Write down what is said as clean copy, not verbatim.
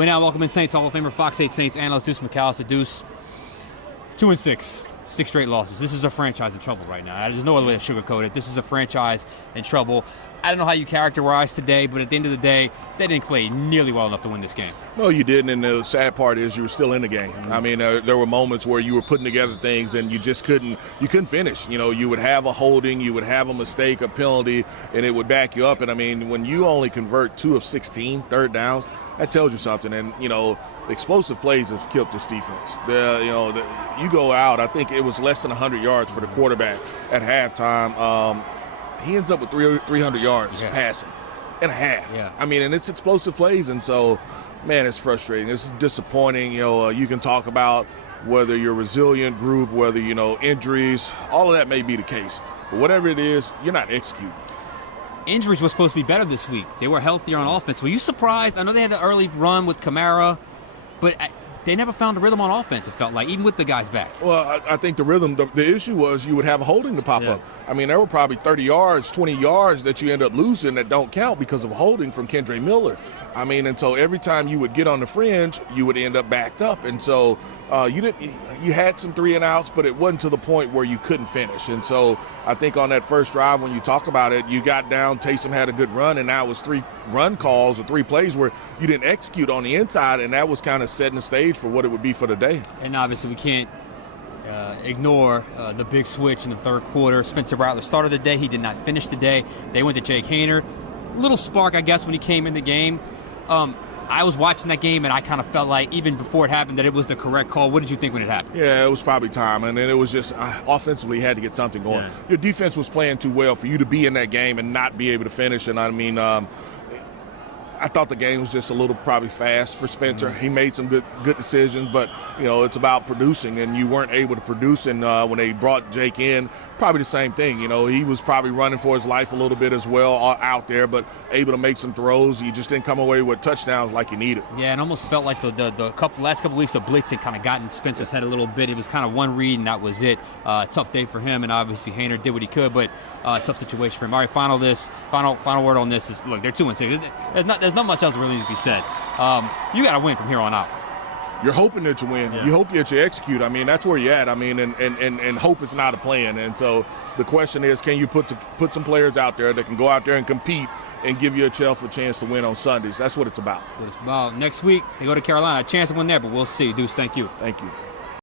We now welcome in Saints Hall of Famer, Fox 8 Saints analyst Deuce McAllister. Deuce, 2-6, 6 straight losses. This is a franchise in trouble right now. There's no other way to sugarcoat it. This is a franchise in trouble. I don't know how you characterize today, but at the end of the day, they didn't play nearly well enough to win this game. No, you didn't, and the sad part is you were still in the game. I mean, there were moments where you were putting together things and you just couldn't finish. You know, you would have a holding, you would have a mistake, a penalty, and it would back you up. And, I mean, when you only convert 2 of 16 third downs, that tells you something. And, you know, explosive plays have killed this defense. You go out, I think it was less than 100 yards for the quarterback at halftime. He ends up with 300 yards passing and a half. Yeah. I mean, and it's explosive plays, and so, man, it's frustrating. It's disappointing. You know, you can talk about whether you're a resilient group, whether, you know, injuries, all of that may be the case. But whatever it is, you're not executing. Injuries were supposed to be better this week. They were healthier on offense. Were you surprised? I know they had the early run with Kamara, but they never found a rhythm on offense, it felt like, even with the guys back. Well, I think the rhythm, the issue was you would have a holding to pop up. I mean, there were probably 30 yards, 20 yards that you end up losing that don't count because of holding from Kendre Miller. I mean, and so every time you would get on the fringe, you would end up backed up. And so you had some 3-and-outs, but it wasn't to the point where you couldn't finish. And so I think on that first drive, when you talk about it, you got down, Taysom had a good run, and now it was 3 run calls or 3 plays where you didn't execute on the inside, and that was kind of setting the stage for what it would be for the day. And obviously we can't ignore the big switch in the third quarter. Spencer Rattler started the day. He did not finish the day. They went to Jake Haener. Little spark, I guess, when he came in the game. I was watching that game, and I kind of felt like, even before it happened, that it was the correct call. What did you think when it happened? Yeah, it was probably time, and then it was just offensively you had to get something going. Yeah. Your defense was playing too well for you to be in that game and not be able to finish. And, I mean, I thought the game was just a little probably fast for Spencer. Mm-hmm. He made some good decisions, but, you know, it's about producing, and you weren't able to produce. And when they brought Jake in, probably the same thing. You know, he was probably running for his life a little bit as well out there, but able to make some throws. You just didn't come away with touchdowns like you needed. Yeah, it almost felt like the last couple weeks of blitz had kind of gotten Spencer's head a little bit. It was kind of one read, and that was it. Tough day for him, and obviously Haener did what he could, but tough situation for him. All right, final word on this is, look, they're 2-6. There's not much else that really needs to be said. You got to win from here on out. You're hoping that you win. Yeah. You hope that you execute. I mean, that's where you're at. I mean, and hope is not a plan. And so the question is, can you put some players out there that can go out there and compete and give you a chance to win on Sundays? That's what it's about. Next week, they go to Carolina. A chance to win there, but we'll see. Deuce, thank you. Thank you.